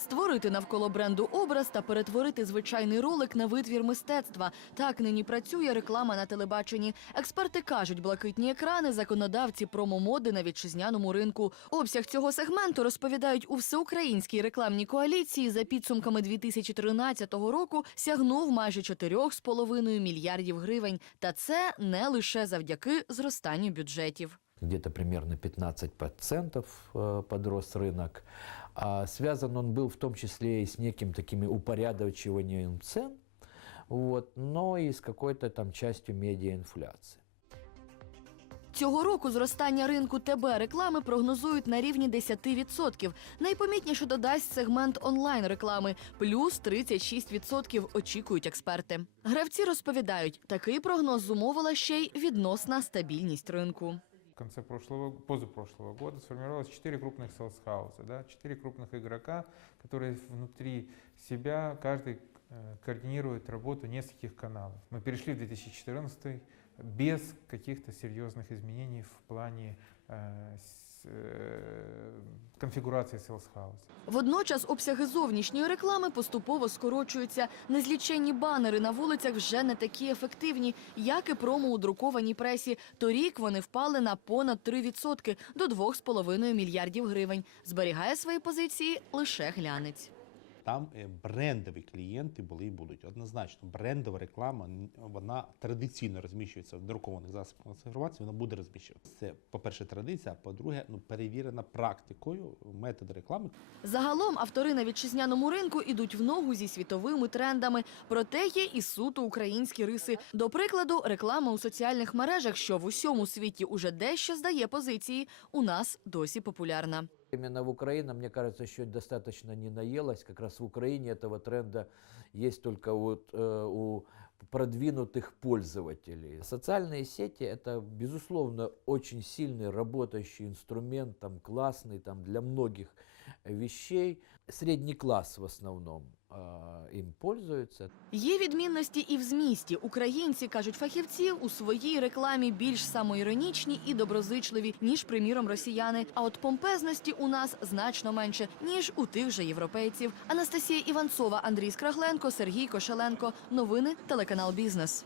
Створити навколо бренду образ та перетворити звичайний ролик на витвір мистецтва. Так нині працює реклама на телебаченні. Експерти кажуть, блакитні екрани законодавці промомоди на вітчизняному ринку. Обсяг цього сегменту розповідають у всеукраїнській рекламній коаліції за підсумками 2013 року сягнув майже 4,5 мільярдів гривень. Та це не лише завдяки зростанню бюджетів. где-то примерно 15% э, подрос рынок. А связан он был в том числе и с неким таким упорядочиванием цен, вот, но и с какой-то там частью медиаинфляции. Цього року зростання ринку ТБ реклами прогнозують на рівні 10%. Найпомітніше додасть сегмент онлайн реклами плюс 36% очікують експерти. Гравці розповідають, такий прогноз зумовила ще й відносна стабільність ринку. Конце прошлого, позапрошлого года сформировалось четыре крупных селс-хауса, да, четыре крупных игрока, которые внутри себя каждый э, координирует работу нескольких каналов. Мы перешли в 2014 без каких-то серьезных изменений в плане э, с- э, конфигурации селс-хауса. Водночас обсяги зовнішньої реклами поступово скорочуються. Незліченні банери на вулицях вже не такі ефективні, як і промо у друкованій пресі. Торік вони впали на понад 3% до 2,5 мільярдів гривень. Зберігає свої позиції лише глянець. Там е, брендові клієнти були і будуть. Однозначно, брендова реклама вона традиційно розміщується в друкованих засобах масової інформації, вона буде розміщуватися. Це, по-перше, традиція, а по-друге, ну перевірена практикою методи реклами. Загалом автори на вітчизняному ринку ідуть в ногу зі світовими трендами. Проте є і суто українські риси. До прикладу, реклама у соціальних мережах, що в усьому світі уже дещо здає позиції, у нас досі популярна. Именно в Украине, мне кажется, еще достаточно не наелась. Как раз в Украине этого тренда есть только вот, э, у продвинутых пользователей. Социальные сети – это, безусловно, очень сильный работающий инструмент, там, классный там, для многих вещей. Средний класс в основном э, пользуються. Є відмінності і в змісті. Українці кажуть фахівці у своїй рекламі більш самоіронічні і доброзичливі, ніж приміром росіяни. А от помпезності у нас значно менше ніж у тих же європейців. Анастасія Іванцова, Андрій Скрагленко, Сергій Кошеленко. Новини телеканал Бізнес.